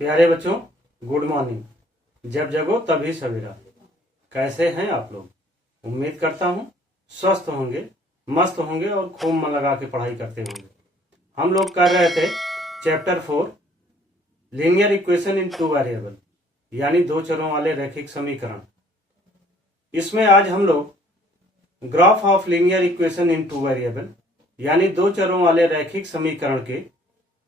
प्यारे बच्चों, good morning. जब जगो तभी सवेरा। कैसे हैं आप लोग? उम्मीद करता हूं स्वस्थ होंगे, मस्त होंगे और खूब मन लगा के पढ़ाई करते होंगे। हम लोग कर रहे थे chapter 4 linear equation in two variable, यानी दो चरों वाले रैखिक समीकरण। इसमें आज हम लोग graph of linear equation in two variable, यानी दो चरों वाले रैखिक समीकरण के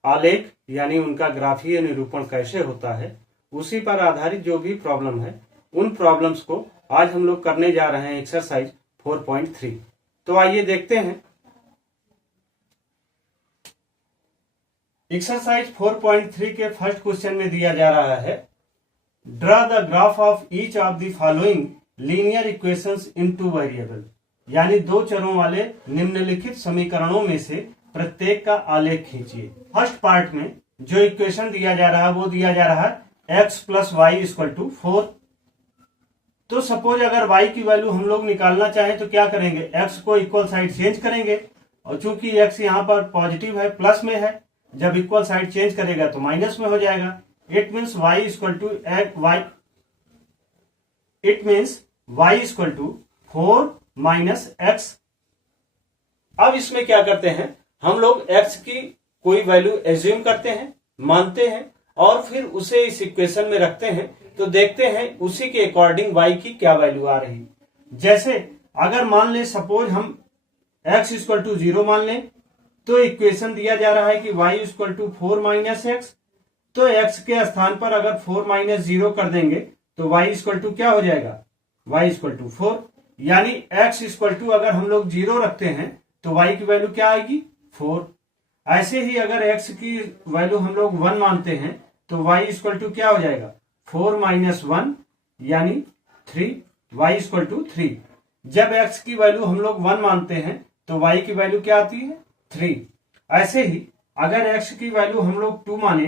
आलेख यानी उनका ग्राफीय निरूपण कैसे होता है, उसी पर आधारित जो भी प्रॉब्लम है, उन प्रॉब्लम्स को आज हम लोग करने जा रहे हैं एक्सरसाइज 4.3। तो आइए देखते हैं। एक्सरसाइज 4.3 के फर्स्ट क्वेश्चन में दिया जा रहा है, draw the graph of each of the following linear equations in two variable, यानी दो चरों वाले निम्नलिखित समीकरणों में से प्रत्येक का आलेख खींचिए। फर्स्ट पार्ट में जो इक्वेशन दिया जा रहा है वो दिया जा रहा है x plus y equal to 4। तो सपोज अगर y की वैल्यू हम लोग निकालना चाहें तो क्या करेंगे, x को इक्वल साइड चेंज करेंगे, और चूंकि x यहाँ पर पॉजिटिव है, प्लस में है, जब इक्वल साइड चेंज करेगा तो माइनस में हो जाएगा। It means y equal to 4 minus x। अब इसमें क्या करते हैं, हम लोग x की कोई वैल्यू एज्यूम करते हैं, मानते हैं, और फिर उसे इस इक्वेशन में रखते हैं, तो देखते हैं उसी के अकॉर्डिंग y की क्या वैल्यू आ रही। जैसे अगर मान लें सपोज हम x इक्वल टू 0 मान लें, तो इक्वेशन दिया जा रहा है कि y equal to 4 minus x. तो x के स्थान पर अगर 4 माइनस 0 कर देंगे तो y इक्वल टू क्या हो जाएगा, y इक्वल टू 4। यानी x इक्वल टू अगर हम लोग 0 रखते हैं तो y की वैल्यू क्या आएगी, 4। ऐसे ही अगर x की वैल्यू हम लोग 1 मानते हैं तो y इक्वल टू क्या हो जाएगा, 4 माइनस 1 यानी 3, y इक्वल टू 3। जब x की वैल्यू हम लोग 1 मानते हैं तो y की वैल्यू क्या आती है, 3। ऐसे ही अगर x की वैल्यू हम लोग 2 माने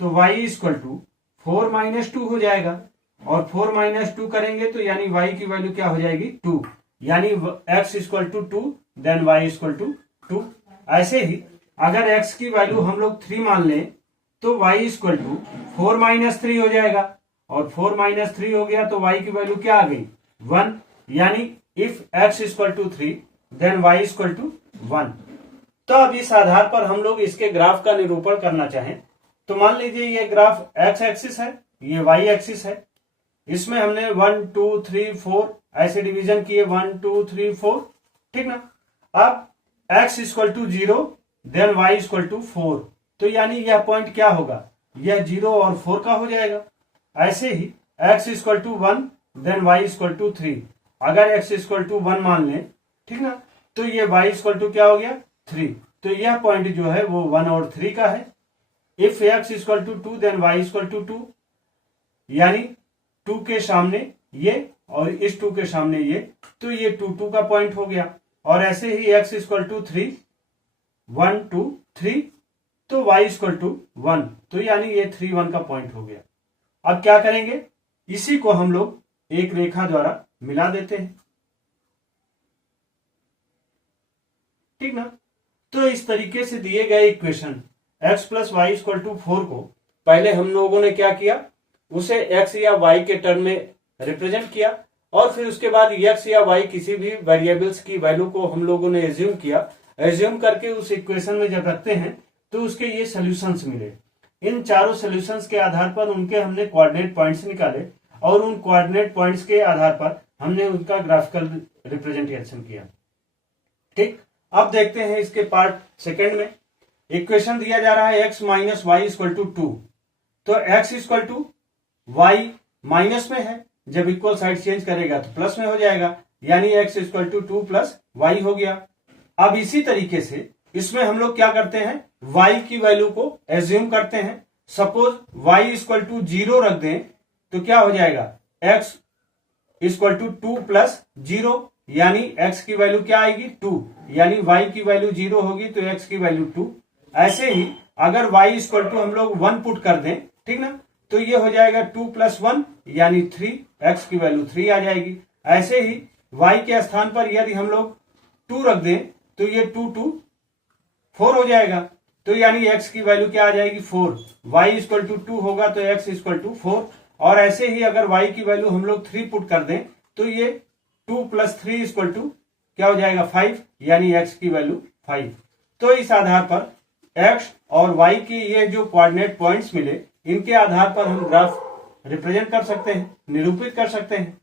तो y इक्वल टू 4 माइनस 2 हो जाएगा, और 4 माइनस 2 करेंगे तो यानी y की वैल्यू क्या हो जाएगी, 2। यानी x equal to 2 then y equal to 2। ऐसे ही अगर x की वैल्यू हम लोग 3 मान लें तो y इक्वल टू 4 माइनस 3 हो जाएगा, और 4 माइनस 3 हो गया तो y की वैल्यू क्या आ गई, 1। यानी if x equal to 3 then y equal to 1। तो अब इस आधार पर हम लोग इसके ग्राफ का निरूपण करना चाहें तो मान लीजिए ये ग्राफ x एक्सिस है, ये y एक्सिस है। इसमें हमने 1 2 3 4 ऐसे डिवीजन किए, 1 2 3 4, ठीक ना। अब x equal to 0 then y equal to 4, तो यानी यह पॉइंट क्या होगा, यह 0 और 4 का हो जाएगा। ऐसे ही x equal to 1 then y equal to 3, अगर x इक्वल टू 1 मान लें, ठीक ना, तो ये y इक्वल टू क्या हो गया, 3। तो यह पॉइंट जो है वो 1 और 3 का है। If x equal to 2 then y equal to 2, यानी 2 के सामने ये और इस 2 के सामने ये, तो ये 2 2 का पॉइंट हो गया। और ऐसे ही x इक्वल टू 3 1 2 3, तो y इक्वल टू 1, तो यानी ये 3 1 का पॉइंट हो गया। अब क्या करेंगे, इसी को हम लोग एक रेखा द्वारा मिला देते हैं, ठीक ना। तो इस तरीके से दिए गए equation x plus y equal to 4 को पहले हम लोगों ने क्या किया, उसे x या y के टर्म में रिप्रेजेंट किया, और फिर उसके बाद x या y किसी भी वेरिएबल्स की वैल्यू को हम लोगों ने एज्यूम किया। एज्यूम करके उस इक्वेशन में जब रखते हैं तो उसके ये सोल्यूशंस मिले। इन चारों सोल्यूशंस के आधार पर उनके हमने कोऑर्डिनेट पॉइंट्स निकाले, और उन कोऑर्डिनेट पॉइंट्स के आधार पर हमने उनका ग्राफिकल रिप्रेजेंटेशन किया, ठीक। अब देखते हैं इसके पार्ट सेकेंड में। इक्वेशन दिया जा रहा है x minus y equal to 2, तो x equal to y minus में है, जब इक्वल साइड चेंज करेगा तो प्लस में हो जाएगा, यानी x equal to 2 plus y हो गया। अब इसी तरीके से इसमें हम लोग क्या करते हैं, y की वैल्यू को एज्यूम करते हैं। सपोज y इक्वल टू 0 रख दें तो क्या हो जाएगा, x इक्वल टू 2 प्लस 0, यानी x की वैल्यू क्या आएगी, 2, यानी y की वैल्यू 0 होगी तो x की वैल्यू 2। ऐसे ही अगर y इक्वल टू हम लोग 1 पुट कर दें, ठीक ना, तो ये हो जाएगा 2 प्लस 1 यानी 3, x की वैल्यू 3 आ जाएगी। ऐसे ही y के स्थान पर यदि हम लोग 2 रख दें तो ये 2 2 4 हो जाएगा, तो यानी x की वैल्यू क्या आ जाएगी 4, y इक्वल टू 2 होगा तो x इक्वल टू 4। और ऐसे ही अगर y की वैल्यू हम लोग 3 पुट कर दें तो ये 2 प्लस 3 इक्वल टू क्या हो जाएगा 5, यानी x की वैल्यू 5। तो इस आधार पर x और y की ये जो कोऑर्डिनेट पॉइंट्स मिले, इनके आधार पर हम ग्राफ रिप्रेजेंट कर सकते हैं, निरूपित कर सकते हैं।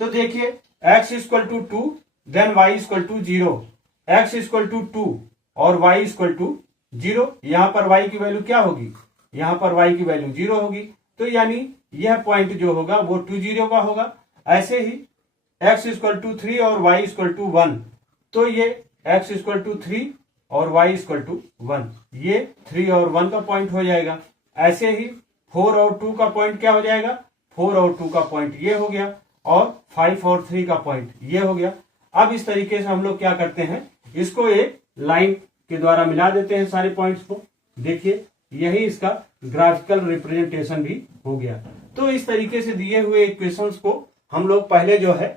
तो देखिए x equal to 2 then y equal to 0, x equal to 2 और y इक्वल टू 0। यहां पर y की वैल्यू क्या होगी, यहां पर y की वैल्यू 0 होगी, तो यानी यह पॉइंट जो होगा वो 2 0 का होगा। ऐसे ही x इक्वल टू 3 और y इक्वल टू 1, तो ये x इक्वल टू 3 और y इक्वल टू 1, ये 3 और 1 का पॉइंट हो जाएगा। ऐसे ही 4 और 2 का पॉइंट क्या हो जाएगा, 4 और 2 का पॉइंट ये हो गया, और 5 और 3 का पॉइंट ये हो गया। अब इस तरीके से हम लोग क्या करते हैं, इसको एक लाइन के द्वारा मिला देते हैं सारे पॉइंट्स को। देखिए यही इसका ग्राफिकल रिप्रेजेंटेशन भी हो गया। तो इस तरीके से दिए हुए इक्वेशंस को हम लोग पहले जो है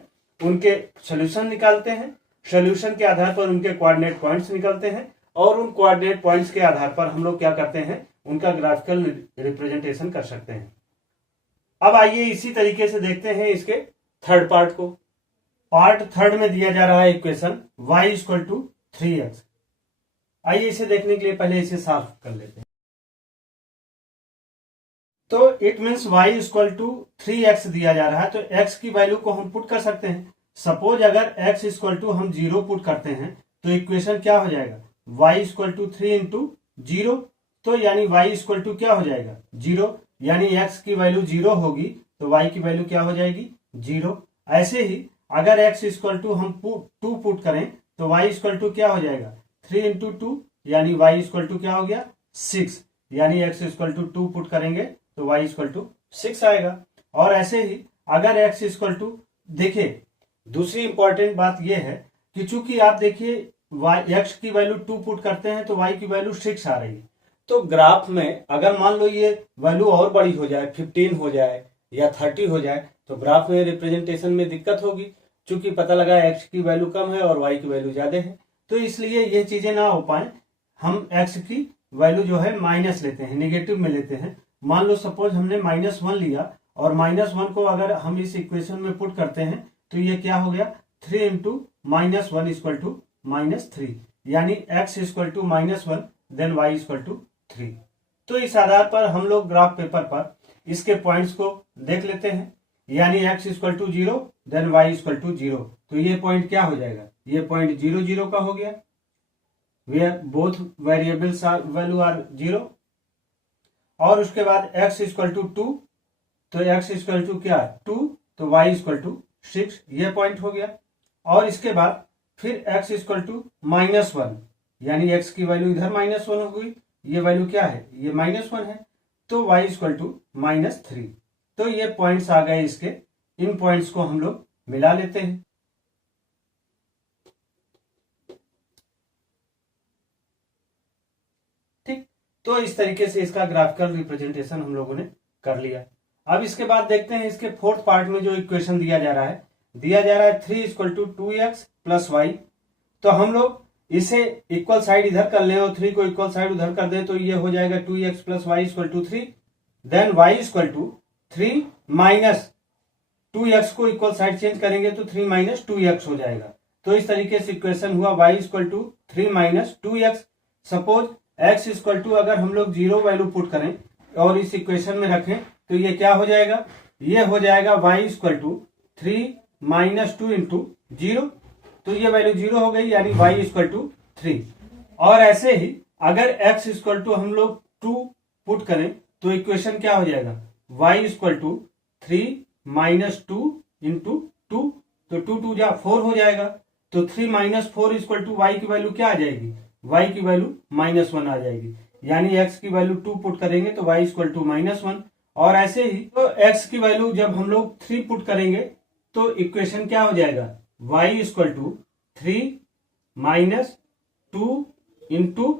उनके सोल्यूशन निकालते हैं, सोल्यूशन के आधार पर उनके कोऑर्डिनेट पॉइंट्स निकलते हैं, और उन कोऑर्डिनेट पॉइंट्स के आधार पर हम लोग क्या करते हैं, उनका ग्राफिकल रिप्रेजेंटेशन कर सकते हैं। अब आइए इसी तरीके से देखते हैं इसके थर्ड पार्ट को। पार्ट थर्ड में दिया जा रहा है equation y equal to 3x। आइए इसे देखने के लिए पहले इसे साफ कर लेते हैं। तो it means y equal to 3x दिया जा रहा है, तो x की वैल्यू को हम पुट कर सकते हैं। सपोज अगर x इक्वल टू हम 0 पुट करते हैं तो इक्वेशन क्या हो जाएगा, y इक्वल टू 3 इंटू 0, तो यानी y इक्वल टू क्या हो जाएगा 0, यानी x की वैल्यू 0 होगी तो y की वैल्यू क्या हो जाएगी 0। ऐसे ही अगर x इक्वल टू हम 2 पुट करें तो y इक्वल टू क्या हो जाएगा 3 इंटू 2, यानी y इक्वल टू क्या हो गया 6, यानी x इक्वल टू 2 पुट करेंगे तो y इक्वल टू 6 आएगा। और ऐसे ही अगर x इक्वल टू, देखिए दूसरी इंपॉर्टेंट बात यह है कि चूंकि आप देखिए x की वैल्यू 2 पुट करते हैं तो y की वैल्यू 6 आ रही है, तो ग्राफ में अगर मान लो ये वैल्यू और बड़ी हो जाए, 15 हो जाए या 30 हो जाए, तो ग्राफ में रिप्रेजेंटेशन में दिक्कत होगी, चूंकि पता लगा x की वैल्यू कम है और y की वैल्यू ज्यादा है। तो इसलिए ये चीजें ना हो पाए, हम x की वैल्यू जो है माइनस लेते हैं, नेगेटिव में लेते हैं। मान लो सपोज हमने -1 लिया, और -1 को अगर हम इस इक्वेशन में पुट करते हैं तो ये क्या हो गया 3 इंटू -1 इक्वल टू -3, यानी x equal to -1 then y equal to 3। तो इस आधार पर हम लोग ग्राफ पेपर पर इसके पॉइंट्स को देख लेते हैं, यानी x equal to 0 then y equal to 0, तो ये पॉइंट क्या हो जाएगा, ये पॉइंट 0 0 का हो गया, where both variables are value are 0। और उसके बाद x इक्वल टू 2, तो x इक्वल टू क्या 2, तो y इक्वल टू 6, ये पॉइंट हो गया। और इसके बाद फिर x इक्वल टू -1, यानी x की वैल्यू इधर -1 हो गई, ये वैल्यू क्या है, ये -1 है, तो y इक्वल टू -3। तो ये पॉइंट्स आ गए इसके, इन पॉइंट्स को हम लोग मिला लेते हैं। ठीक, तो इस तरीके से इसका ग्राफिकल रिप्रेजेंटेशन हम लोगों ने कर लिया। अब इसके बाद देखते हैं इसके फोर्थ पार्ट में जो इक्वेशन दिया जा रहा है, 3 equal to 2x plus Y. तो हम लोग इसे इक्वल साइड इधर कर लें और 3 को इक्वल साइड उधर कर दें, तो ये हो जाएगा 2x plus y equal to 3, then y equal to 3 minus 2x को इक्वल साइड चेंज करेंगे तो 3 माइनस 2x हो जाएगा। तो इस तरीके से इक्वेशन हुआ y equal to 3 minus 2x। Suppose x equal to अगर हम लोग 0 वैल्यू पुट करें और इस इक्वेशन में रखें तो ये क्या हो जाएगा, ये हो जाएगा y equal to 3 minus 2 into 0, तो ये वैल्यू 0 हो गई, यानी y इक्वल टू 3। और ऐसे ही अगर x इक्वल टू हम लोग 2 पुट करें तो इक्वेशन क्या हो जाएगा, y equal to 3 minus 2 into 2, तो 2 2 जा 4 हो जाएगा, तो 3 माइनस 4 इक्वल टू y की वैल्यू क्या आ जाएगी, y की वैल्यू -1 आ जाएगी, यानी x की वैल्यू 2 पुट करेंगे तो y इक्वल टू -1। और ऐसे ही तो x की वैल्यू जब हम लोग 3 पुट करेंगे तो इक्वेशन क्या हो जाएगा, y equal to 3 minus 2 into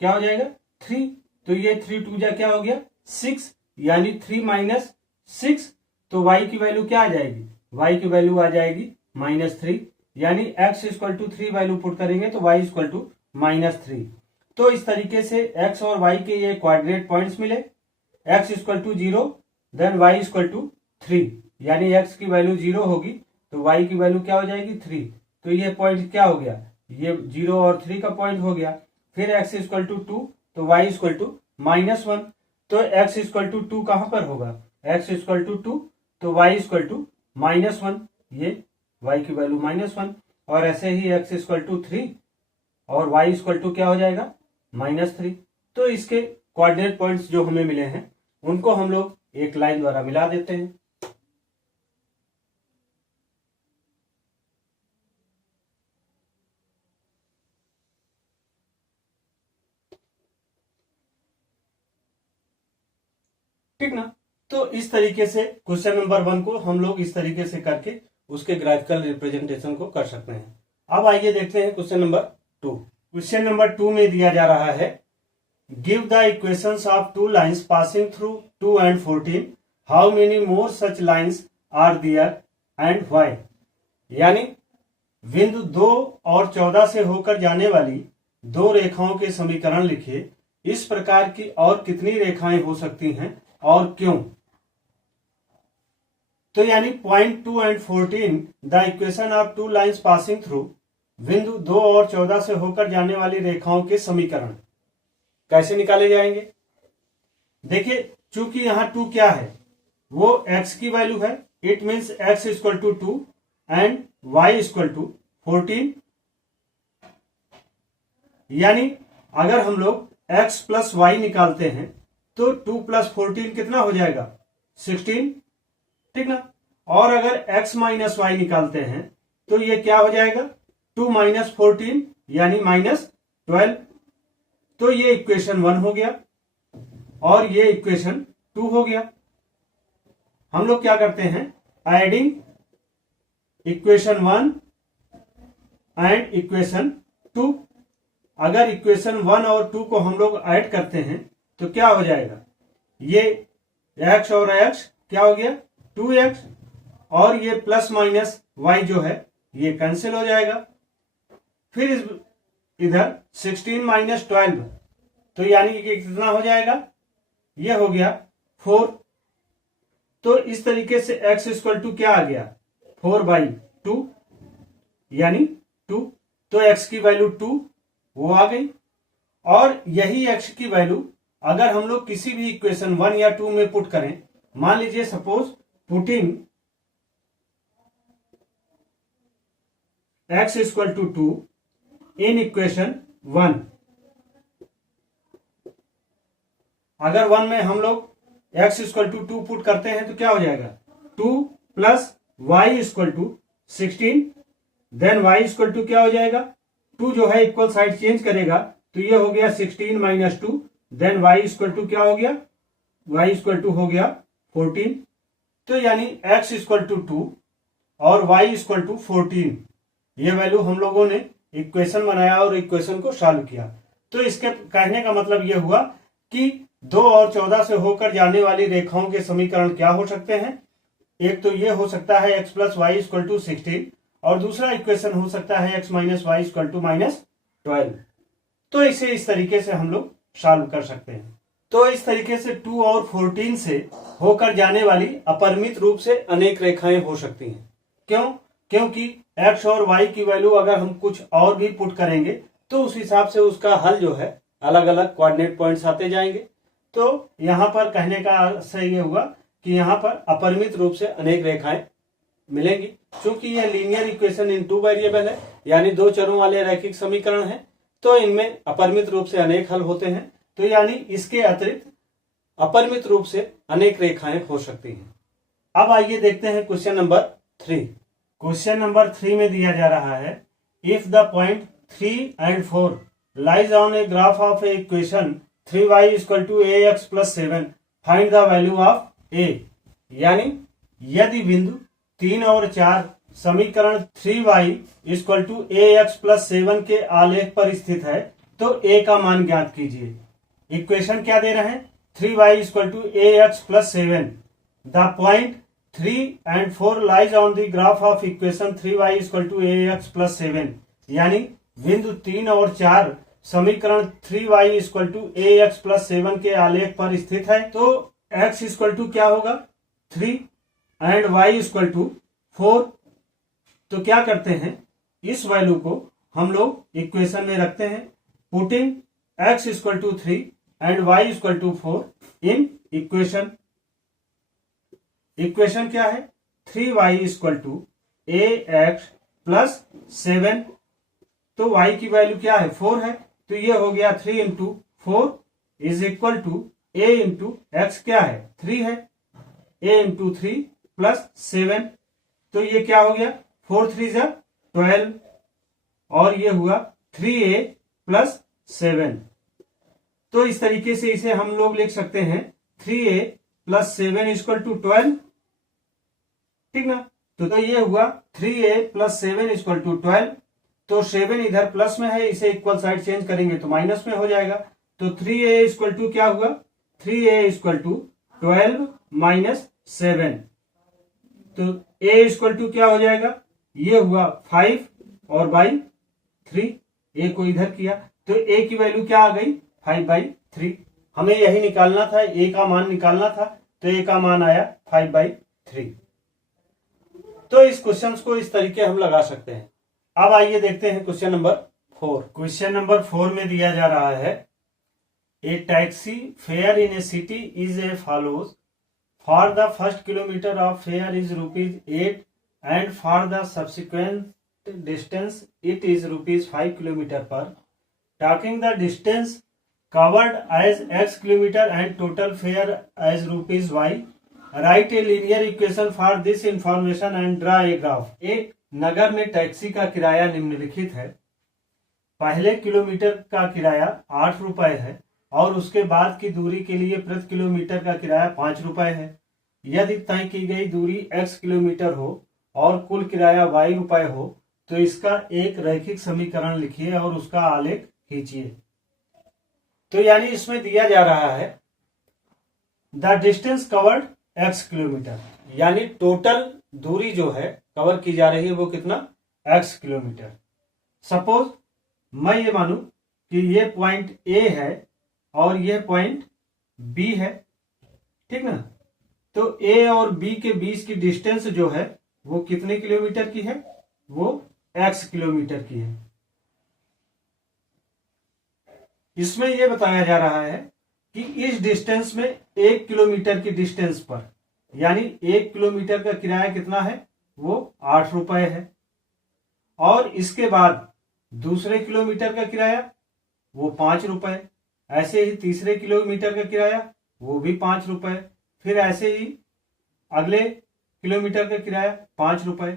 क्या हो जाएगा 3, तो ये 3 2 जा क्या हो गया 6, यानी 3 माइनस 6, तो y की वैल्यू क्या आ जाएगी, y की वैल्यू आ जाएगी -3, यानी x equal to 3 value put करेंगे तो y इक्वल टू -3। तो इस तरीके से x और y के ये कोऑर्डिनेट पॉइंट्स मिले, x equal to 0 then y equal to 3, यानी x की वैल्यू 0 होगी तो y की वैल्यू क्या हो जाएगी 3। तो ये पॉइंट क्या हो गया, ये 0 और 3 का पॉइंट हो गया। फिर x इक्वल टू 2 तो y इक्वल टू -1, तो x इक्वल टू 2 कहां पर होगा, x इक्वल टू 2 तो y इक्वल टू -1, ये y की वैल्यू -1, और ऐसे ही x इक्वल टू 3 और y इक्वल टू क्या हो जाएगा -3। तो इसके कोऑर्डिनेट पॉइंट्स जो हमें मिले हैं उनको हम लोग एक लाइन द्वारा मिला देते हैं। ठीक ना। तो इस तरीके से क्वेश्चन नंबर 1 को हम लोग इस तरीके से करके उसके ग्राफिकल रिप्रेजेंटेशन को कर सकते हैं। अब आइए देखते हैं क्वेश्चन नंबर 2। क्वेश्चन नंबर 2 में दिया जा रहा है, give the equations of two lines passing through 2 and 14, how many more such lines are there and why. यानी बिंदु 2 और 14 से होकर जाने वाली दो रेखाओं के समीकरण लिखिए, इस प्रकार की और कितनी रेखाएं हो सकती हैं और क्यों। तो यानी point 2 and 14 the equation of two lines passing through, बिंदु 2 और 14 से होकर जाने वाली रेखाओं के समीकरण कैसे निकाले जाएंगे। देखिए चूंकि यहां 2 क्या है, वो x की वैल्यू है, it means x equal to 2 and y equal to 14। यानी अगर हम लोग x प्लस वाई निकालते हैं तो 2 प्लस 14 कितना हो जाएगा 16, ठीक ना। और अगर x माइनस वाई निकालते हैं तो ये क्या हो जाएगा 2 माइनस 14 यानी -12। तो ये इक्वेशन 1 हो गया और ये इक्वेशन 2 हो गया। हम लोग क्या करते हैं, एडिंग इक्वेशन 1 एंड इक्वेशन 2। अगर इक्वेशन 1 और 2 को हम लोग ऐड करते हैं तो क्या हो जाएगा, ये x और x क्या हो गया 2x, और ये प्लस माइनस y जो है ये कैंसिल हो जाएगा। फिर इधर 16 माइनस 12, तो यानी कि कितना हो जाएगा, ये हो गया 4। तो इस तरीके से x इक्वल टू क्या आ गया 4/2 यानी 2। तो x की वैल्यू 2 वो आ गई। और यही x की वैल्यू अगर हम लोग किसी भी इक्वेशन 1 या 2 में पुट करें, मान लीजिए suppose putting x equal to 2 in equation 1, अगर 1 में हम लोग x इक्वल टू 2 पुट करते हैं तो क्या हो जाएगा 2 plus y equal to 16, then y equal to क्या हो जाएगा 2 जो है इक्वल साइड चेंज करेगा तो ये हो गया 16 minus 2, then y equal to क्या हो गया, y इक्वल टू हो गया 14। तो यानी x इक्वल टू 2 और y इक्वल टू 14, ये वैल्यू हम लोगों ने इक्वेशन बनाया और इक्वेशन को सॉल्व किया। तो इसके कहने का मतलब यह हुआ कि 2 और 14 से होकर जाने वाली रेखाओं के समीकरण क्या हो सकते हैं। एक तो ये हो सकता है x plus y equal to 16, और दूसरा इक्वेशन हो सकता है x minus y equal to -12। तो इसे इस तरीके से हम लोग सॉल्व कर सकते हैं। तो इस तरीके से 2 और 14 से होकर जाने वाली अपरिमित रूप से अनेक रेखाएं हो सकती हैं। क्यों? क्योंकि x और y की वैल्यू अगर हम कुछ और भी पुट करेंगे तो उस हिसाब से उसका हल जो है अलग अलग कोऑर्डिनेट पॉइंट्स आते जाएंगे। तो यहां पर कहने का अर्थ ये हुआ कि यहां पर अपरिमित रूप से अनेक रेखाएं मिलेंगी। क्योंकि यह लीनियर इक्वेशन इन 2 वेरिएबल है, यानी 2 चरों वाले रैखिक समीकरण है, तो इनमें अपरिमित रूप से अनेक हल होते हैं। तो यानी इसके अतिरिक्त अपरिमित रूप से अनेक रेखाएं हो सकती हैं। अब आइए देखते हैं क्वेश्चन नंबर 3। क्वेश्चन नंबर 3 में दिया जा रहा है, if the point 3 and 4 lies on a graph of a equation 3y equal to ax plus 7, find the value of a। यानी यदि बिंदु 3 और 4 समीकरण 3y equal to ax plus 7 के आलेख पर स्थित है तो a का मान ज्ञात कीजिए। इक्वेशन क्या दे रहे हैं, 3y equal to ax plus 7। The point 3 and 4 lies on the graph of equation 3y equal to ax plus 7। यानी बिंदु 3 और 4 समीकरण 3y equal to ax plus 7 के आलेख पर स्थित है। तो x इक्वल टू क्या होगा 3 एंड y इक्वल टू 4। तो क्या करते हैं, इस वैल्यू को हम लोग इक्वेशन में रखते हैं। Putting x equal to 3 and y equal to 4 in equation. Equation क्या है, 3y equal to ax plus 7। तो y की वैल्यू क्या है 4 है, तो ये हो गया 3 into 4 is equal to a into x क्या है 3 है, a इंटू 3 प्लस 7। तो ये क्या हो गया 4 3 जा 12 और ये हुआ 3a प्लस 7। तो इस तरीके से इसे हम लोग लिख सकते हैं 3a प्लस 7 इक्वल टू 12, ठीक ना। तो ये हुआ 3a प्लस 7 इक्वल टू 12। तो 7 इधर प्लस में है, इसे इक्वल साइड चेंज करेंगे तो माइनस में हो जाएगा। तो 3a इक्वल टू क्या हुआ 3a इक्वल टू 12 माइनस 7। तो a इक्वल टू क्या हो जाएगा, ये हुआ 5 और बाई 3, a को इधर किया तो a की वैल्यू क्या आ गई 5/3। हमें यही निकालना था, a का मान निकालना था, तो a का मान आया 5/3। तो इस क्वेश्चन को इस तरीके हम लगा सकते हैं। अब आइए देखते हैं क्वेश्चन नंबर 4। क्वेश्चन नंबर 4 में दिया जा रहा है a taxi fare in a city is as follows. For the first kilometre of fare is ₹8 and for the subsequent distance it is ₹5 kilometre per. Taking the distance covered as x kilometre and total fare as ₹y। Write a linear equation for this information and draw a graph. एक नगर में taxi का किराया निम्नलिखित है। पहले kilometre का किराया ₹8 है और उसके बाद की दूरी के लिए प्रति किलोमीटर का किराया ₹5 है। यदि तय की गई दूरी x किलोमीटर हो और कुल किराया ₹y हो तो इसका एक रैखिक समीकरण लिखिए और उसका आलेख खींचिए। तो यानी इसमें दिया जा रहा है the distance covered x kilometre, यानी टोटल दूरी जो है कवर की जा रही है वो कितना x किलोमीटर। सपोज मैं ये मानूं कि ये पॉइंट A है और ये पॉइंट B है, ठीक ना। तो A और B के बीच की डिस्टेंस जो है वो कितने किलोमीटर की है, वो x किलोमीटर की है। इसमें यह बताया जा रहा है कि इस डिस्टेंस में 1 किलोमीटर की डिस्टेंस पर, यानी 1 किलोमीटर का किराया कितना है, वो ₹8 है। और इसके बाद दूसरे किलोमीटर का किराया वो ₹5। ऐसे ही तीसरे किलोमीटर का किराया वो भी ₹5। फिर ऐसे ही अगले किलोमीटर का किराया ₹5।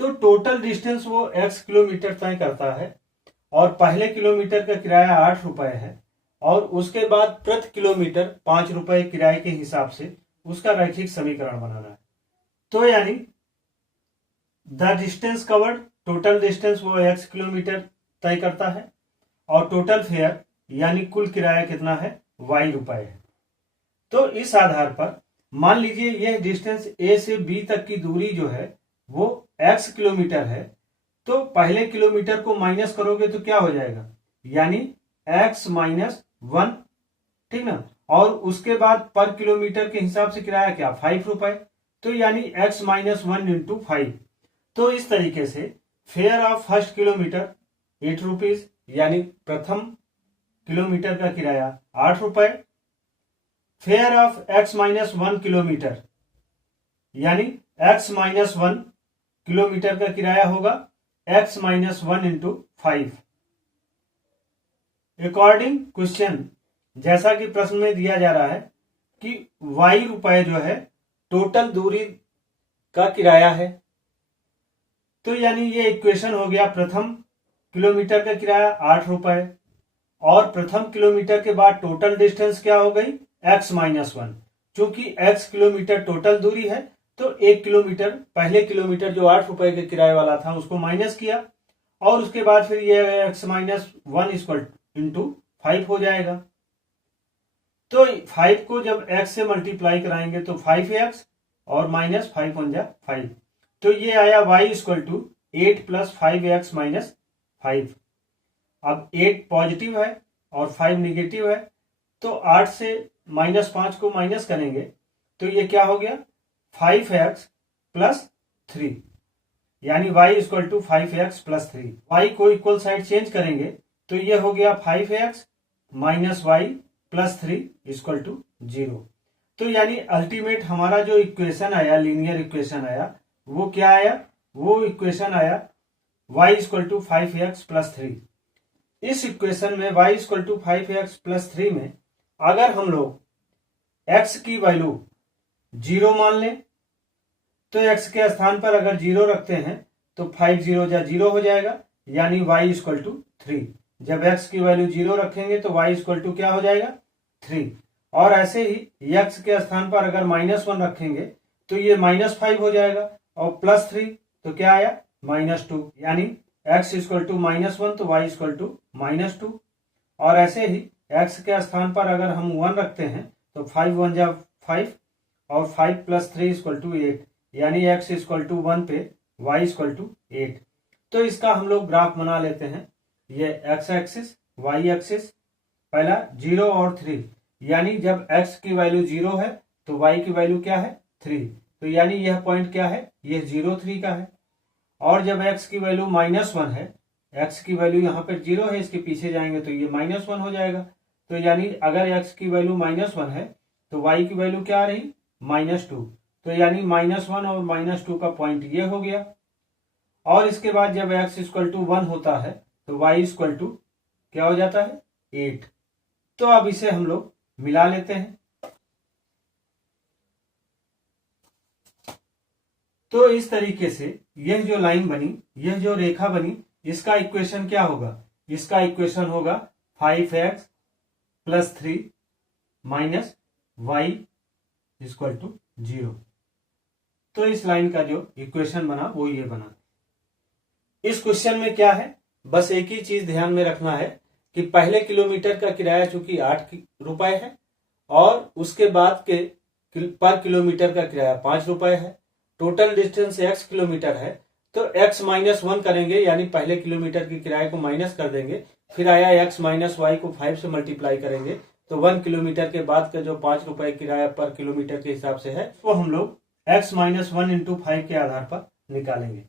तो टोटल डिस्टेंस वो x किलोमीटर तय करता है और पहले किलोमीटर का किराया ₹8 है और उसके बाद प्रति किलोमीटर ₹5 किराए के हिसाब से उसका रैखिक समीकरण बनाना है। तो यानी the distance covered, total distance वो x किलोमीटर तय करता है और टोटल फेयर यानी कुल किराया कितना है ₹y है। तो इस आधार पर मान लीजिए यह डिस्टेंस A से B तक की दूरी जो है वो x किलोमीटर है। तो पहले किलोमीटर को माइनस करोगे तो क्या हो जाएगा, यानी x माइनस 1, ठीक ना। और उसके बाद पर किलोमीटर के हिसाब से किराया क्या ₹5, तो यानी x माइनस 1 इंटू 5। तो इस तरीके से फेयर ऑफ फर्स्ट किलोमीटर ₹8, यानी प्रथम किलोमीटर का किराया ₹8। Fair of x minus 1 kilometre, यानी x माइनस 1 किलोमीटर का किराया होगा x minus 1 into 5। According question, जैसा कि प्रश्न में दिया जा रहा है कि ₹y जो है टोटल दूरी का किराया है। तो यानी ये इक्वेशन हो गया, प्रथम किलोमीटर का किराया ₹8 और प्रथम किलोमीटर के बाद टोटल डिस्टेंस क्या हो गई x माइनस 1। चूंकि x किलोमीटर टोटल दूरी है तो 1 किलोमीटर, पहले किलोमीटर जो ₹8 के किराए वाला था उसको माइनस किया और उसके बाद फिर ये x माइनस 1 इक्वल इंटू 5 हो जाएगा। तो 5 को जब x से मल्टीप्लाई कराएंगे तो 5x और माइनस 5 1 जा 5। तो ये आया y equal to 8 plus 5x minus 5। अब 8 पॉजिटिव है और 5 निगेटिव है, तो 8 से -5 को माइनस करेंगे तो ये क्या हो गया 5x प्लस 3, यानी y equal to 5x plus 3। y को इक्वल साइड चेंज करेंगे तो ये हो गया 5x minus y plus 3 equal to 0। तो यानी अल्टीमेट हमारा जो इक्वेशन आया, लीनियर इक्वेशन आया, वो क्या आया, वो इक्वेशन आया y equal to 5x plus 3। इस इक्वेशन में y equal to 5x plus 3 में अगर हम लोग x की वैल्यू 0 मान लें तो x के स्थान पर अगर 0 रखते हैं तो 5 0 जा 0 हो जाएगा, यानी y इक्वल टू 3। जब x की वैल्यू 0 रखेंगे तो y इक्वल टू क्या हो जाएगा 3। और ऐसे ही x के स्थान पर अगर -1 रखेंगे तो ये -5 हो जाएगा, और प्लस 3 तो क्या आया -2, यानी x इक्वल टू -1 तो y इक्वल टू -2। और ऐसे ही x के स्थान पर अगर हम 1 रखते हैं तो 5 1 जा 5 और 5 प्लस 3 इक्वल टू 8, यानी x इक्वल टू 1 पे y इक्वल टू 8। तो इसका हम लोग ग्राफ बना लेते हैं। ये x एक्सिस y एक्सिस, पहला 0 और 3, यानी जब x की वैल्यू 0 है तो y की वैल्यू क्या है 3, तो यानी यह पॉइंट क्या है, ये 0 3 का है। और जब x की वैल्यू -1 है, x की वैल्यू यहाँ पर 0 है, इसके पीछे जाएंगे तो ये -1 हो जाएगा। तो यानी अगर x की वैल्यू -1 है तो y की वैल्यू क्या आ रही -2, तो यानी -1 और -2 का पॉइंट ये हो गया। और इसके बाद जब x इक्वल टू 1 होता है तो y इक्वल टू क्या हो जाता है 8। तो अब इसे हम लोग मिला लेते हैं। तो इस तरीके से यह जो लाइन बनी, यह जो रेखा बनी, इसका इक्वेशन क्या होगा, इसका इक्वेशन होगा 5x plus 3 minus y equal to 0। तो इस लाइन का जो इक्वेशन बना वो ये बना। इस क्वेश्चन में क्या है, बस एक ही चीज ध्यान में रखना है कि पहले किलोमीटर का किराया चूंकि 8 रुपए है और उसके बाद के पर किलोमीटर का किराया 5 रुपए है, टोटल डिस्टेंस x किलोमीटर है, तो x -1 करेंगे, यानी पहले किलोमीटर के किराए को माइनस कर देंगे, फिर आया x माइनस वाई को 5 से मल्टीप्लाई करेंगे, तो 1 किलोमीटर के बाद का जो 5 रुपए किराया पर किलोमीटर के हिसाब से है वो हम लोग x -1 इंटू 5 के आधार पर निकालेंगे।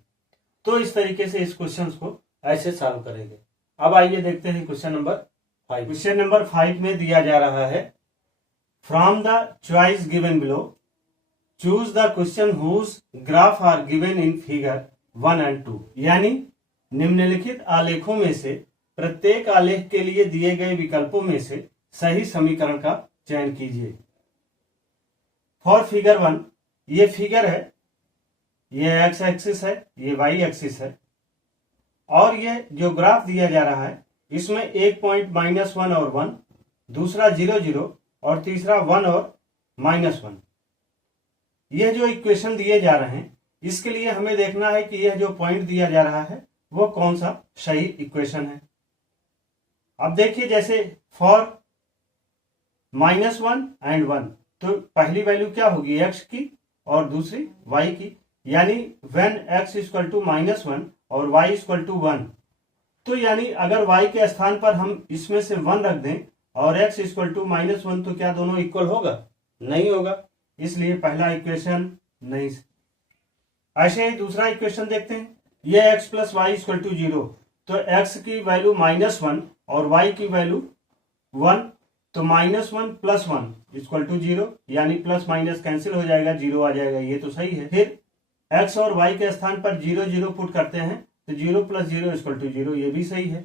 तो इस तरीके से इस क्वेश्चन को ऐसे सॉल्व करेंगे। अब आइए देखते हैं क्वेश्चन नंबर 5। क्वेश्चन नंबर 5 में दिया जा रहा है, from the choice given below choose the question whose graph are given in figure 1 and 2, यानी निम्नलिखित आलेखों में से प्रत्येक आलेख के लिए दिए गए विकल्पों में से सही समीकरण का चयन कीजिए। फॉर फिगर 1, ये फिगर है, ये x एक्सिस है, ये y एक्सिस है, और ये जो ग्राफ दिया जा रहा है इसमें एक पॉइंट -1 और 1, दूसरा 0 0 और तीसरा 1 और -1। यह जो इक्वेशन दिए जा रहे हैं इसके लिए हमें देखना है कि यह जो पॉइंट दिया जा रहा है वो कौन सा सही इक्वेशन है। अब देखिए, जैसे फॉर -1 एंड 1, तो पहली वैल्यू क्या होगी x की और दूसरी y की, यानी when x इक्वल टू -1 और y इक्वल टू 1, तो यानी अगर y के स्थान पर हम इसमें से 1 रख दें और x इक्वल टू -1, तो क्या दोनों इक्वल होगा, नहीं होगा, इसलिए पहला इक्वेशन नहीं। ऐसे ही दूसरा इक्वेशन देखते हैं, ये x plus y equal to 0, तो x की वैल्यू -1 और y की वैल्यू 1, तो -1 प्लस 1 इक्वल टू 0, यानी प्लस माइनस कैंसिल हो जाएगा, 0 आ जाएगा, ये तो सही है। फिर x और y के स्थान पर 0 0 पुट करते हैं तो 0 प्लस 0 इक्वल टू 0, ये भी सही है।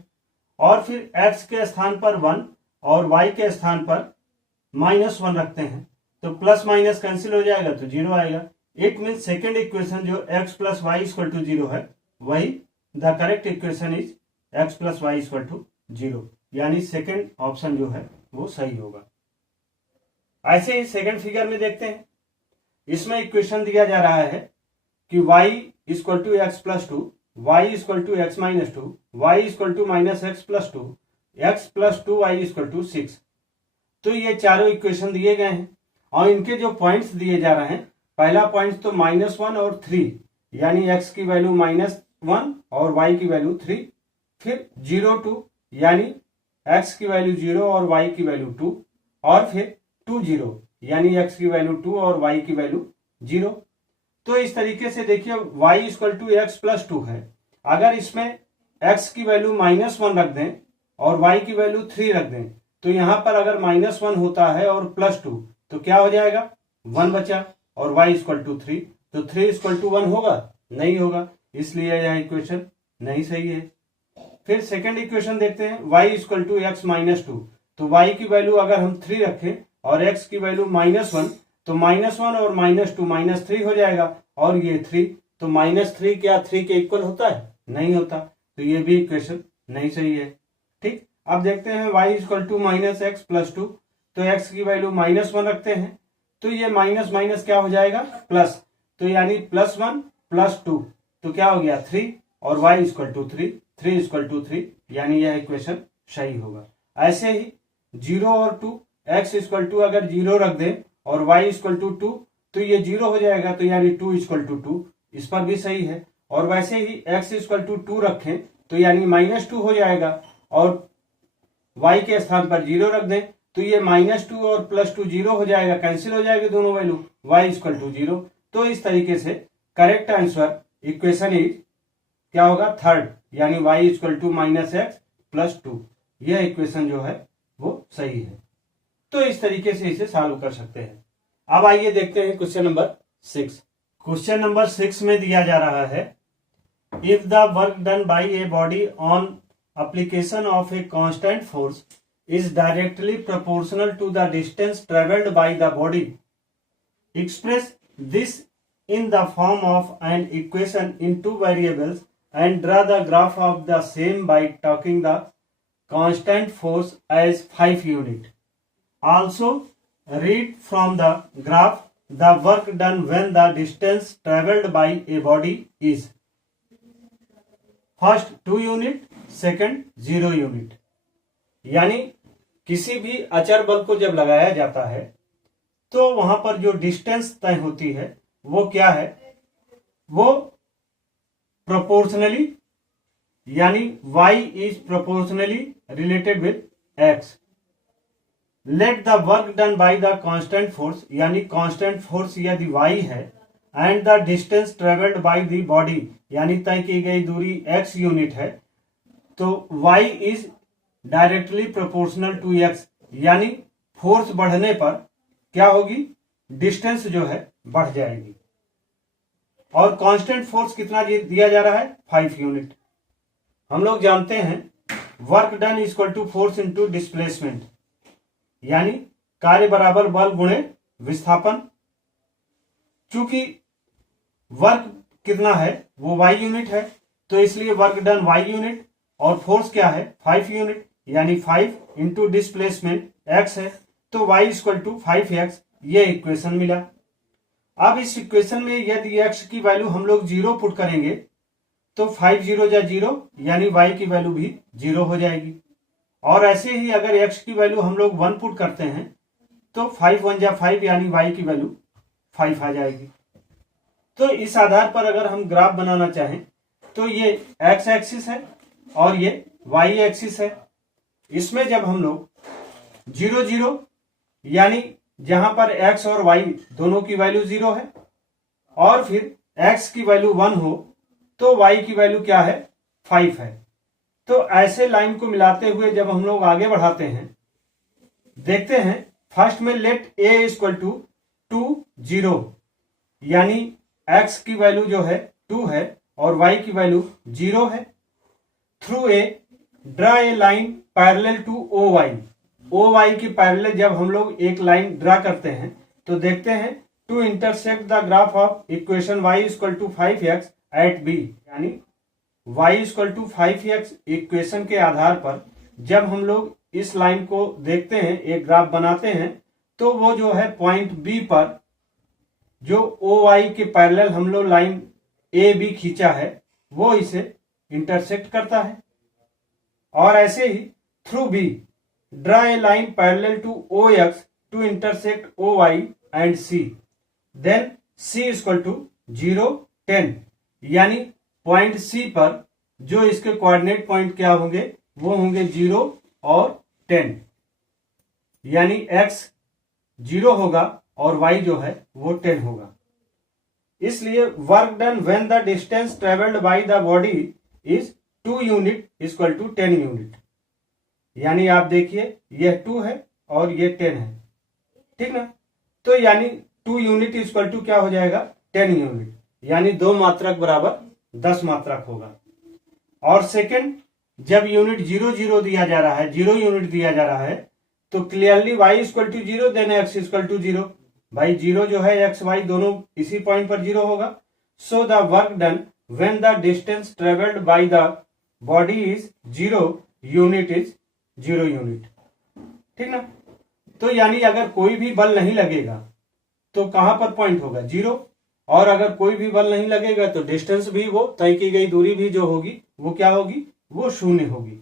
और फिर x के स्थान पर 1 और y के स्थान पर -1 रखते हैं तो प्लस माइनस कैंसिल हो जाएगा तो 0 आएगा। इट मीन सेकेंड इक्वेशन जो x plus y equal to 0 है, वही the correct equation is x plus y equal to 0, यानी सेकेंड ऑप्शन जो है वो सही होगा। ऐसे ही सेकेंड फिगर में देखते हैं, इसमें इक्वेशन दिया जा रहा है कि y equal to x plus 2, y equal to x minus 2, y equal to minus x plus 2, x plus 2y equal to 6। तो ये चारों इक्वेशन दिए गए हैं और इनके जो पॉइंट्स दिए जा रहे हैं, पहला पॉइंट तो -1 और 3, यानी x की वैल्यू -1 और y की वैल्यू 3, फिर 0 to यानी x की वैल्यू 0 और y की वैल्यू 2, और फिर 2 0 यानी x की वैल्यू 2 और y की वैल्यू 0। तो इस तरीके से देखिए y equal to x plus 2 है। अगर इसमें x की वैल्यू -1 रख दें और y की वैल्यू 3 रख दें, तो यहां पर अगर -1 होता है और +2 तो क्या हो जाएगा, 1 बचा, और y इक्वल टू 3, तो 3 इक्वल टू 1 होगा, नहीं होगा, इसलिए यह इक्वेशन नहीं सही है। फिर सेकंड इक्वेशन देखते हैं, y equal to x minus 2, तो y की वैल्यू अगर हम 3 रखें और x की वैल्यू -1, तो -1 और -2 -3 हो जाएगा, और ये 3, तो -3 क्या 3 के इक्वल होता है, नहीं होता, तो ये भी इक्वेशन नहीं सही है। ठीक, अब देखते हैं y equal to -x plus 2, तो x की वैल्यू -1 रखते हैं, तो ये माइनस माइनस क्या हो जाएगा, प्लस, तो यानी +1 + 2, तो क्या हो गया 3, और y equal to 3, 3 equal to 3, यानी यह इक्वेशन सही होगा। ऐसे ही 0 और 2, x इक्वल टू अगर 0 रख दें और y इक्वल टू 2, तो ये 0 हो जाएगा, तो यानी 2 इक्वल टू 2, इस पर भी सही है। और वैसे ही x इक्वल टू 2 रखें तो यानी -2 हो जाएगा, और y के स्थान पर 0 रख दें तो ये -2 और +2 0 हो जाएगा, कैंसिल हो जाएगी दोनों वैल्यू, y इक्वल टू 0। तो इस तरीके से करेक्ट आंसर इक्वेशन इज क्या होगा, थर्ड, यानी y equal to -x plus 2, यह इक्वेशन जो है वो सही है। तो इस तरीके से इसे सॉल्व कर सकते हैं। अब आइए देखते हैं क्वेश्चन नंबर 6। क्वेश्चन नंबर 6 में दिया जा रहा है, if the work done by a body on application of a constant force is directly proportional to the distance traveled by the body. Express this in the form of an equation in two variables and draw the graph of the same by taking the constant force as 5 unit. Also read from the graph the work done when the distance traveled by a body is first 2 unit, second 0 unit. यानी किसी भी अचर बल को जब लगाया जाता है तो वहां पर जो डिस्टेंस तय होती है वो क्या है, वो प्रोपोर्शनली, यानी y is proportionally related with x। Let the work done by the constant force, यानी कांस्टेंट फोर्स यदि y है, and the distance travelled by the body, यानी तय की गई दूरी x यूनिट है, तो y is directly proportional to x, यानी फोर्स बढ़ने पर क्या होगी, डिस्टेंस जो है बढ़ जाएगी। और कांस्टेंट फोर्स कितना दिया जा रहा है, 5 यूनिट। हम लोग जानते हैं work done equal to force into displacement, यानी कार्य बराबर बल गुणे विस्थापन। चूंकि वर्क कितना है, वो y यूनिट है, तो इसलिए वर्क डन y यूनिट, और फोर्स क्या है, 5 यूनिट, यानी 5 इंटू डिस्प्लेसमेंट x है, तो y इक्वल टू 5x, ये इक्वेशन मिला। अब इस इक्वेशन में यदि x की वैल्यू हम लोग 0 पुट करेंगे तो 5 0 जा 0, यानी y की वैल्यू भी 0 हो जाएगी। और ऐसे ही अगर x की वैल्यू हम लोग 1 पुट करते हैं तो 5 1 जा 5, यानी y की वैल्यू 5 आ जाएगी। तो इस आधार पर अगर हम ग्राफ बनाना चाहें तो ये x एक्सिस है और ये y एक्सिस है। इसमें जब हम लोग 0 0, यानी जहां पर x और y दोनों की वैल्यू 0 है, और फिर x की वैल्यू 1 हो तो y की वैल्यू क्या है, 5 है। तो ऐसे लाइन को मिलाते हुए जब हम लोग आगे बढ़ाते हैं, देखते हैं फर्स्ट में लेट a इक्वल टू 2 0, यानी x की वैल्यू जो है 2 है और y की वैल्यू 0 है। Through a draw a line parallel to OY की पैरेलल जब हम लोग एक लाइन ड्रा करते हैं तो देखते हैं to intersect the graph of equation y equal to 5x at b, यानी y equal to 5x equation के आधार पर जब हम लोग इस लाइन को देखते हैं, एक ग्राफ बनाते हैं, तो वो जो है पॉइंट B पर जो OY के पैरेलल हम लोग लाइन AB खींचा है वो इसे इंटरसेक्ट करता है। और ऐसे ही through B draw a line parallel to OX to intersect OY and C, then C equal to 0 10, यानी पॉइंट C पर जो इसके कोऑर्डिनेट पॉइंट क्या होंगे, वो होंगे 0 और 10, यानी x 0 होगा और y जो है वो 10 होगा। इसलिए work done when the distance travelled by the body is 2 unit equal to 10 unit. यानी आप देखिए यह 2 है और ये 10 है, ठीक ना। तो यानी 2 यूनिट इक्वल टू क्या हो जाएगा 10 यूनिट, यानी 2 मात्रक बराबर 10 मात्रक होगा। और सेकंड, जब यूनिट 0 0 दिया जा रहा है, 0 यूनिट दिया जा रहा है, तो clearly y equal to 0 then x equal to 0। भाई 0 जो है x y दोनों इसी पॉइंट पर 0 होगा। So the work done when the distance travelled by the body is 0 unit is 0 unit, ठीक ना। तो यानी अगर कोई भी बल नहीं लगेगा तो कहां पर पॉइंट होगा 0, और अगर कोई भी बल नहीं लगेगा तो डिस्टेंस भी, वो तय की गई दूरी भी जो होगी वो क्या होगी, वो 0 होगी।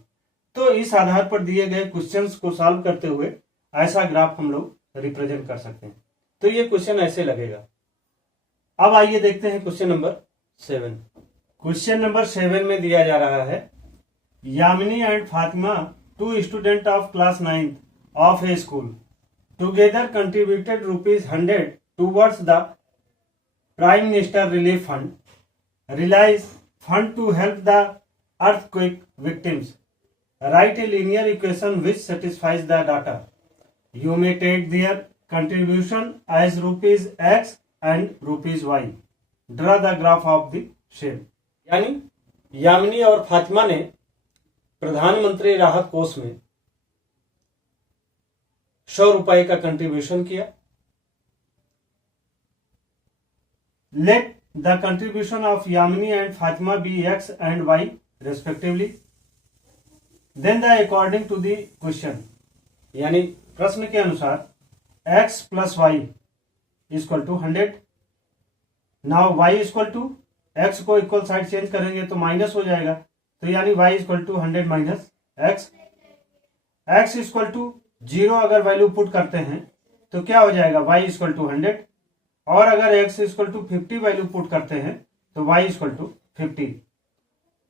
तो इस आधार पर दिए गए क्वेश्चंस को सॉल्व करते हुए ऐसा ग्राफ हम लोग रिप्रेजेंट कर सकते हैं। तो ये क्वेश्चन ऐसे लगेगा। अब आइए देखते हैं क्वेश्चन नंबर 7। क्वेश्चन नंबर 7 में दिया जा रहा है, Yamini and Fatima, 2 student of class 9 of a school, together contributed ₹100 towards the prime minister relief fund, relief fund to help the earthquake victims. Write a linear equation which satisfies the data. You may take their contribution as ₹X and ₹Y. Draw the graph of the same. यानी यामिनी और फातिमा ने प्रधानमंत्री राहत कोष में 100 रुपए का contribution किया। Let the contribution of Yamini and Fatima be X and Y respectively. Then the according to the question, यानी प्रश्न के अनुसार x plus y equal to 100। Now y equal to x को इक्वल साइड चेंज करेंगे तो minus हो जाएगा, तो यानी y equal to 100 minus x equal to 0 अगर वैल्यू पुट करते हैं तो क्या हो जाएगा y इक्वल टू 100, और अगर x equal to 50 value put करते हैं तो y equal to 50।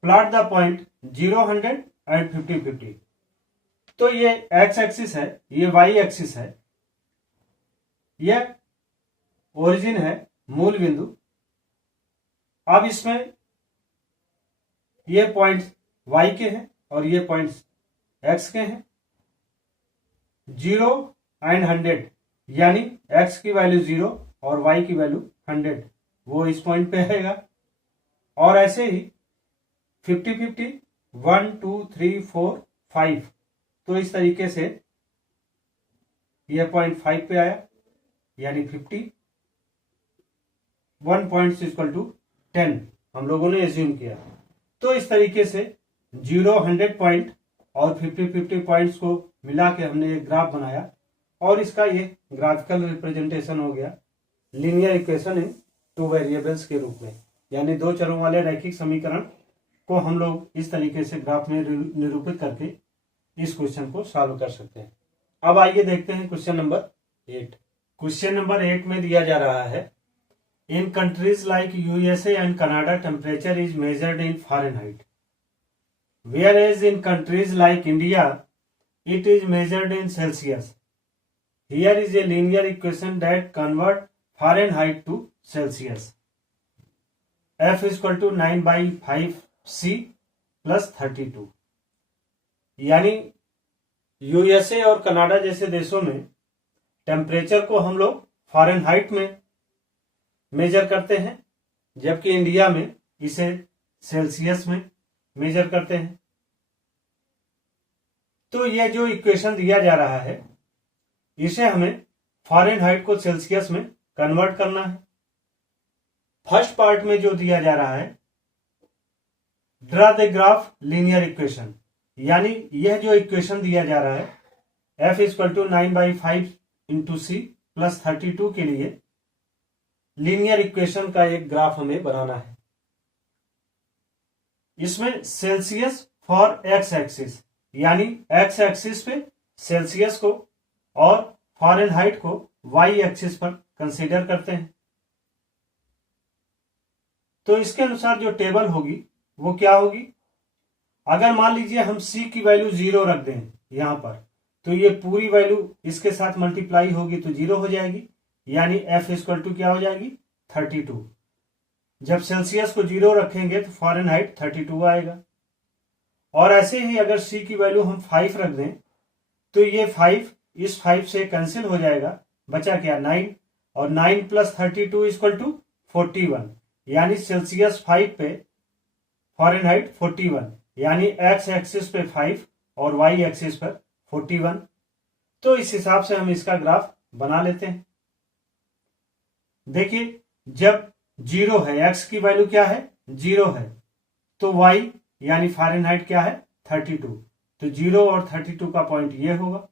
Plot the point 0 100 and 50 50। तो ये x एक्सिस है, ये y एक्सिस है, ये ओरिजिन है, मूल बिंदु। अब इसमें ये पॉइंट्स y के हैं और ये पॉइंट्स x के हैं। 0 एंड 100 यानी x की वैल्यू 0 और y की वैल्यू 100, वो इस पॉइंट पे आएगा। और ऐसे ही 50 50 1 2 3 4 5, तो इस तरीके से यह पॉइंट 5 पे आया, यानी 50। 1 पॉइंट इक्वल टू 10 हम लोगों ने एज्यूम किया। तो इस तरीके से 0 100 पॉइंट और 50 50 पॉइंट्स को मिला के हमने एक ग्राफ बनाया, और इसका ये ग्राफिकल रिप्रेजेंटेशन हो गया लीनियर इक्वेशन इन 2 वेरिएबल्स के रूप में। यानी 2 चरों वाले रैखिक समीकरण को हम लोग इस तरीके से ग्राफ में निरूपित करके इस क्वेश्चन को सॉल्व कर सकते हैं। अब आइए देखते हैं क्वेश्चन नंबर 8। क्वेश्चन नंबर 8 में दिया जा रहा है, in countries like USA and Canada temperature is measured in Fahrenheit, whereas in countries like India it is measured in Celsius. Here is a linear equation that convert Fahrenheit to Celsius. F equal to 9/5C plus 32। यानी USA और Canada जैसे देशों में temperature को हम लोग Fahrenheit में major करते हैं, जबकि इंडिया में इसे सेल्सियस में मेजर करते हैं। तो यह जो इक्वेशन दिया जा रहा है, इसे हमें फ़ारेनहाइट को सेल्सियस में कन्वर्ट करना है। फर्स्ट पार्ट में जो दिया जा रहा है, draw the graph linear equation, यानी यह जो इक्वेशन दिया जा रहा है F equal to 9/5 C plus 32 के लिए लीनियर इक्वेशन का एक ग्राफ हमें बनाना है। इसमें सेल्सियस फॉर एक्स एक्सिस, यानी एक्स एक्सिस पे सेल्सियस को और फ़ारेनहाइट को वाई एक्सिस पर कंसीडर करते हैं। तो इसके अनुसार जो टेबल होगी वो क्या होगी, अगर मान लीजिए हम c की वैल्यू 0 रख दें यहां पर, तो ये पूरी वैल्यू इसके साथ मल्टीप्लाई होगी तो 0 हो जाएगी, यानी f इक्वल टू क्या हो जाएगी 32। जब सेल्सियस को 0 रखेंगे तो फ़ारेनहाइट 32 आएगा। और ऐसे ही अगर c की वैल्यू हम 5 रख दें तो ये 5 इस 5 से कैंसिल हो जाएगा, बचा क्या 9, और 9 प्लस 32 इक्वल टू 41, यानी सेल्सियस 5 पे फ़ारेनहाइट 41, यानी x एक्सिस पे 5 और y एक्सिस पर 41। तो इस हिसाब से हम इसका ग्राफ बना लेते हैं। देखिए जब 0 है, x की वैल्यू क्या है 0 है, तो y यानी फ़ारेनहाइट क्या है 32, तो 0 और 32 का पॉइंट ये होगा।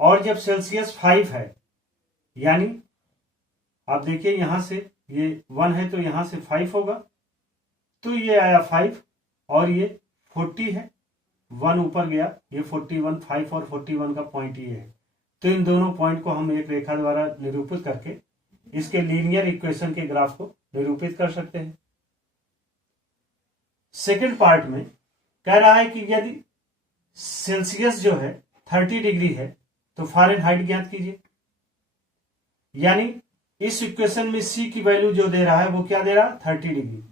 और जब सेल्सियस 5 है, यानी आप देखिए यहां से ये 1 है तो यहां से 5 होगा, तो ये आया 5 और ये 40 है, 1 ऊपर गया, ये 41, 5 और 41 का पॉइंट ये है। तो इन दोनों पॉइंट को हम एक रेखा द्वारा निरूपित करके इसके लीनियर इक्वेशन के ग्राफ को निरूपित कर सकते हैं। सेकेंड पार्ट में कह रहा है कि यदि सेल्सियस जो है 30 डिग्री है तो फ़ारेनहाइट ज्ञात कीजिए। यानी इस इक्वेशन में c की वैल्यू जो दे रहा है वो क्या दे रहा है 30 डिग्री,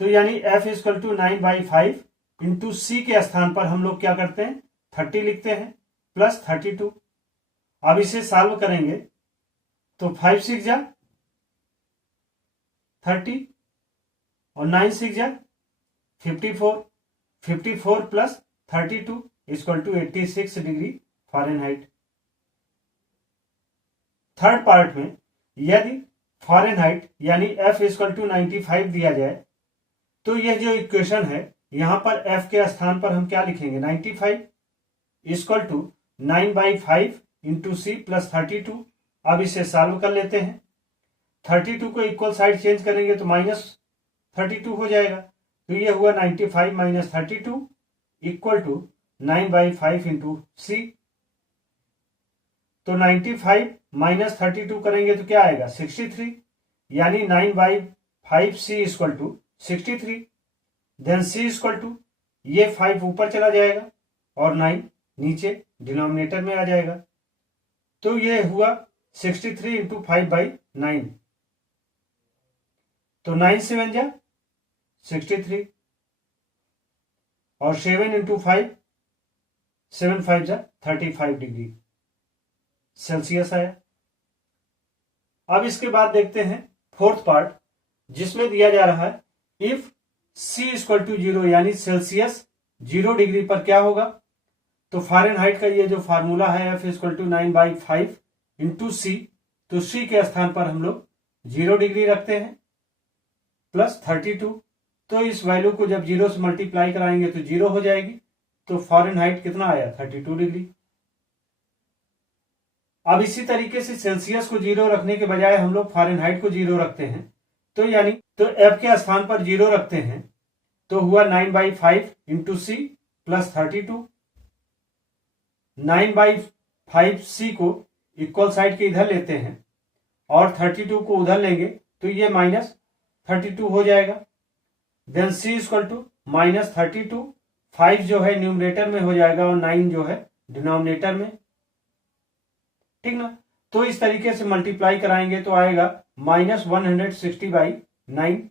तो यानी f इक्वल टू 9/5 इंटू सी के स्थान पर हम लोग क्या करते हैं 30 लिखते हैं प्लस 32। अब इसे सॉल्व करेंगे तो 5 6 जा 30 और 9 6 जा 54, 54 प्लस 32 equal to 86 degree Fahrenheit. Third part में यदि फ़ारेनहाइट यानी f इक्वल टू 95 दिया जाए तो यह जो इक्वेशन है यहां पर f के स्थान पर हम क्या लिखेंगे 95 equal to 9/5 into C plus 32। अब इसे सॉल्व कर लेते हैं, 32 को इक्वल साइड चेंज करेंगे तो माइनस 32 हो जाएगा, तो ये हुआ 95 माइनस 32 इक्वल टू 9/5 इंटू सी। तो 95 माइनस 32 करेंगे तो क्या आएगा 63, यानी 9/5 C equal to 63। Then C equal to ये 5 ऊपर चला जाएगा और 9 नीचे डिनोमिनेटर में आ जाएगा, तो ये हुआ 63 इंटू 5/9, तो 9 7 जा 63 और 7 इंटू 5 7 5 जा 35 डिग्री सेल्सियस आया। अब इसके बाद देखते हैं फोर्थ पार्ट, जिसमें दिया जा रहा है इफ C इक्वल टू 0, यानी सेल्सियस 0 डिग्री पर क्या होगा। तो फ़ारेनहाइट का ये जो फार्मूला है f इक्वल टू 9/5 इंटू सी, तो C के स्थान पर हम लोग 0 डिग्री रखते हैं प्लस 32, तो इस वैल्यू को जब 0 से मल्टीप्लाई कराएंगे तो 0 हो जाएगी, तो फ़ारेनहाइट कितना आया 32 डिग्री। अब इसी तरीके से सेल्सियस को 0 रखने के बजाय हम लोग फ़ारेनहाइट को 0 रखते हैं, तो यानी तो f के स्थान पर 0 रखते हैं, तो हुआ 9/5 इंटू सी प्लस 32। 9/5 सी को इक्वल साइड के इधर लेते हैं और 32 को उधर लेंगे तो ये माइनस 32 हो जाएगा। Then C equal to minus 32, 5 जो है न्यूमरेटर में हो जाएगा और 9 जो है डिनोमिनेटर में, ठीक ना। तो इस तरीके से मल्टीप्लाई कराएंगे तो आएगा माइनस 160/9,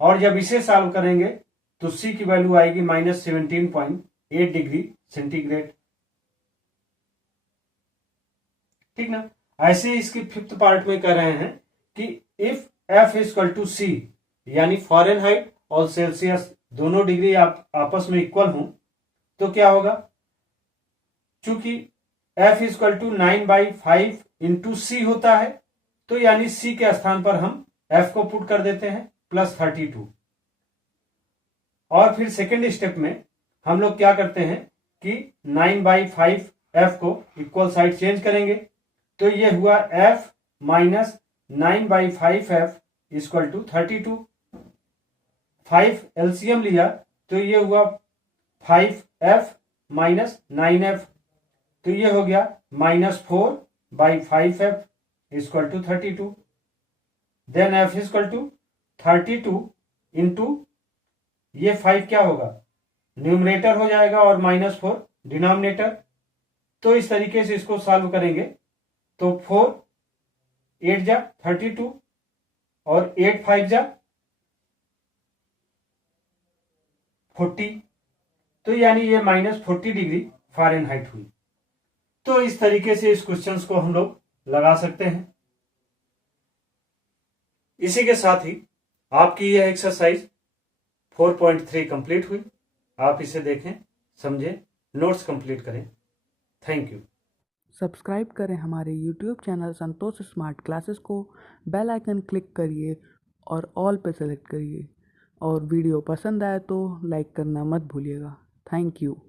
और जब इसे सॉल्व करेंगे तो सी की वैल्यू आएगी माइनस 17.8 डिग्री सेंटीग्रेड, ठीक ना। ऐसे इसके फिफ्थ पार्ट में कह रहे हैं कि इफ एफ इक्वल टू सी, यानी फ़ारेनहाइट और सेल्सियस दोनों डिग्री आप आपस में इक्वल हों तो क्या होगा। चूंकि f इक्वल टू 9/5 इंटू सी होता है, तो यानी c के स्थान पर हम f को पुट कर देते हैं प्लस 32। और फिर सेकेंड स्टेप में हम लोग क्या करते हैं कि 9/5 f को इक्वल साइड चेंज करेंगे, तो ये हुआ f minus 9/5 f equal to 32। 5 LCM लिया तो ये हुआ 5f माइनस 9f, तो ये हो गया -4/5f equal to 32। Then f equal to 32 into ये 5 क्या होगा, न्यूमरेटर हो जाएगा और -4 डिनोमिनेटर। तो इस तरीके से इसको सॉल्व करेंगे तो 4 8 जा 32 और 8 5 जा 40, तो यानी ये -40 डिग्री फ़ारेनहाइट हुई। तो इस तरीके से इस क्वेश्चन को हम लोग लगा सकते हैं। इसी के साथ ही आपकी यह एक्सरसाइज 4.3 कंप्लीट हुई। आप इसे देखें, समझें, नोट्स कंप्लीट करें। Thank you. सब्सक्राइब करें हमारे यूट्यूब चैनल संतोष स्मार्ट क्लासेस को, बेल आइकन क्लिक करिए और ऑल पे सेलेक्ट करिए, और वीडियो पसंद आए तो लाइक करना मत भूलिएगा। Thank you.